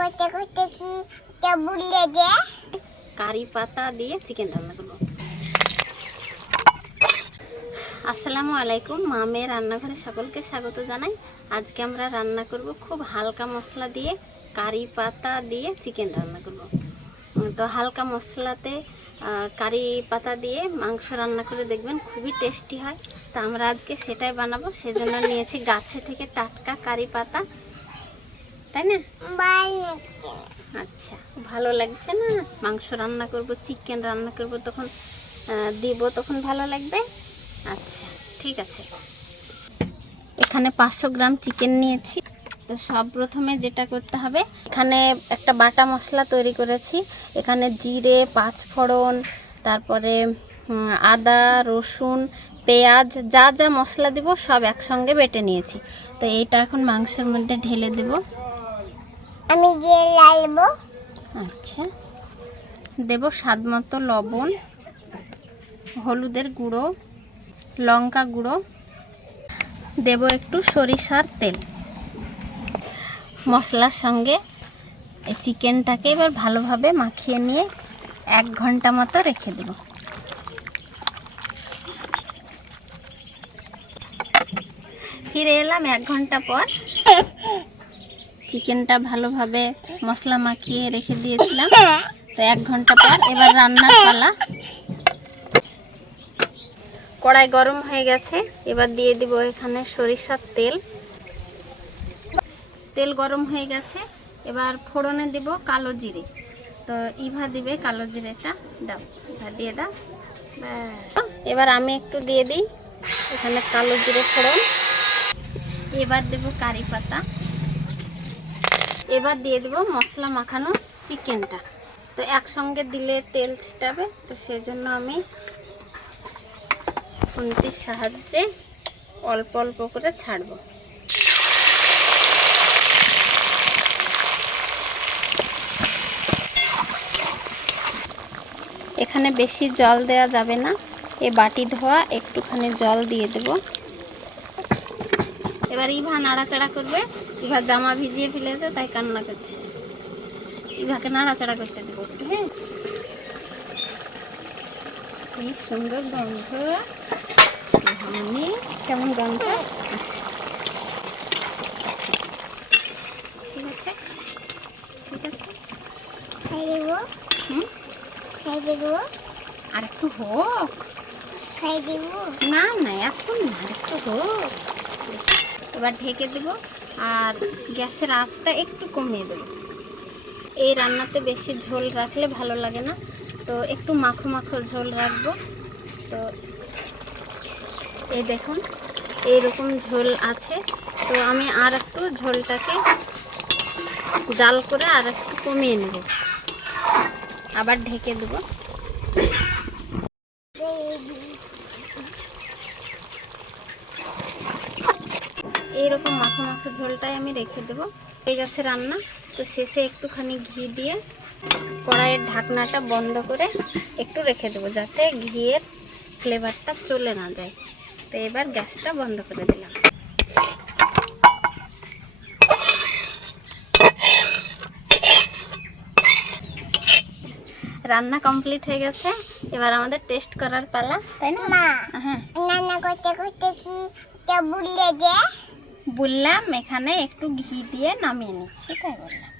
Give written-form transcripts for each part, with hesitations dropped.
করতে করতে কি ভুলে যে কারি পাতা দিয়ে চিকেন রান্না করব। আসসালামু আলাইকুম, মা মেয়ের রান্নাঘরে সকলকে স্বাগত জানাই। আজকে আমরা রান্না করব খুব হালকা মশলা দিয়ে কারি পাতা দিয়ে চিকেন রান্না করব। তো হালকা মশলাতে কারি পাতা দিয়ে মাংস রান্না করে দেখবেন খুবই টেস্টি হয়। তো আমরা আজকে সেটাই বানাবো। সেজন্য নিয়েছি গাছে থেকে টাটকা কারি পাতা, তাই না? আচ্ছা, ভালো লাগছে না? মাংস রান্না করব, চিকেন রান্না করব, তখন দিব, তখন ভালো লাগবে। আচ্ছা ঠিক আছে। এখানে 500 গ্রাম চিকেন নিয়েছি। তো সব প্রথমে যেটা করতে হবে, এখানে একটা বাটা মশলা তৈরি করেছি। এখানে জিরে, 5 ফোড়ন, তারপরে আদা, রসুন, পেঁয়াজ, যা যা মশলা দিব সব একসঙ্গে বেটে নিয়েছি। তো এইটা এখন মাংসের মধ্যে ঢেলে দেব। আমি দিয়ে লালবো। আচ্ছা, দেব স্বাদ মতো লবণ, হলুদের গুঁড়ো, লঙ্কা গুঁড়ো, দেব একটু সরিষার তেল। মশলার সঙ্গে এই চিকেনটাকে এবার ভালোভাবে মাখিয়ে নিয়ে 1 ঘন্টা মতো রেখে দেব। ফিরে এলাম 1 ঘন্টা পর। চিকেনটা ভালোভাবে মশলা মাখিয়ে রেখে দিয়েছিলাম। তো 1 ঘন্টা পর এবার রান্নার পালা। কড়াই গরম হয়ে গেছে, এবার দিয়ে দিব এখানে সরিষার তেল। তেল গরম হয়ে গেছে, এবার ফোড়নে দিব কালো জিরে। তো ইভা দিবে কালো জিরেটা, দাও, ইভা দিয়ে দাও। এবার আমি একটু দিয়ে দিই এখানে কালো জিরে ফোড়ন। এবার দেব কারি পাতা। এবার দিয়ে দেব মশলা মাখানো চিকেনটা। তো একসঙ্গে দিলে তেল ছিটাবে, তো সেজন্য আমি খুন্তির সাহায্যে অল্প অল্প করে ছাড়বো। এখানে বেশি জল দেওয়া যাবে না, এই বাটি ধোয়া একটুখানি জল দিয়ে দেব। এবার ইভা নাড়াচাড়া করবে। ইভা জামা ভিজিয়ে ফেলেছে, তাই কান্না করছে। ইভাকে নাড়াচাড়া করতে দেবো একটু। হ্যাঁ, কি সুন্দর গন্ধ, কেমন গন্ধ। ঠিক আছে, ঠিক আছে, খাই দেবো। খাই দেবো। আর একটু হোক। খাই দেবো না না, এখন না, একটু হোক। এবার ঢেকে দেব আর গ্যাসের আঁচটা একটু কমিয়ে দেব। এই রান্নাতে বেশি ঝোল রাখলে ভালো লাগে না, তো একটু মাখো মাখো ঝোল রাখবো। তো এই দেখুন এইরকম ঝোল আছে। তো আমি আর একটু ঝোলটাকে জাল করে আর একটু কমিয়ে নেব, আবার ঢেকে দেব। এইরকম মাখো মাখো ঝোলটাই আমি রেখে দেবো। হয়ে গেছে রান্না। তো শেষে একটুখানি ঘি দিয়ে কড়াইয়ের ঢাকনাটা বন্ধ করে একটু রেখে দেবো, যাতে ঘিয়ের ফ্লেভারটা চলে না যায়। তো এবার গ্যাসটা বন্ধ করে দিলাম। রান্না কমপ্লিট হয়ে গেছে, এবার আমাদের টেস্ট করার পালা, তাই না? মা, হ্যাঁ, রান্না করতে করতে কি ভুলে যে বললাম এখানে একটু ঘি দিয়ে নামিয়ে নিচ্ছি, তাই বললাম।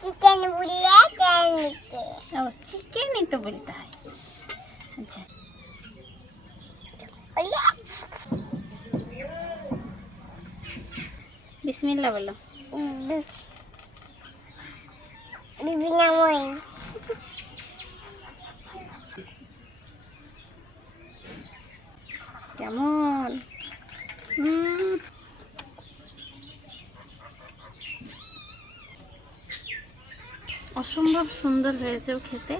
চিকেন ভুলে তেল নিতে। ও, চিকেনই তো বলতে হয়। আচ্ছা, বিসমিল্লাহ বলো। বিভিন্নময় কেমন? অসম্ভব সুন্দর হয়েছেও খেতে।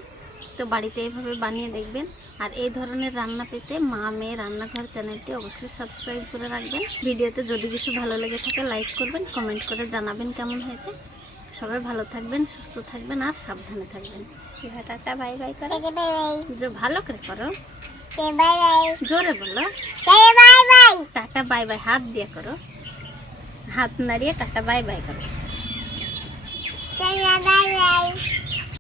তো বাড়িতে এইভাবে বানিয়ে দেখবেন। আর এই ধরনের রান্না পেতে মা মেয়ে রান্নাঘর চ্যানেলটি অবশ্যই সাবস্ক্রাইব করে রাখবেন। ভিডিওতে যদি কিছু ভালো লেগে থাকে লাইক করবেন, কমেন্ট করে জানাবেন কেমন হয়েছে। সবাই ভালো থাকবেন, সুস্থ থাকবেন আর সাবধানে থাকবেন। টাটা বাই বাই করো। Bye bye. যে ভালো করে করো, বাই বাই। জোরে বলো। Bye bye. Tata bye bye হাত দিয়ে করো, হাত নাড়িয়ে টাটা বাই বাই করো। টাটা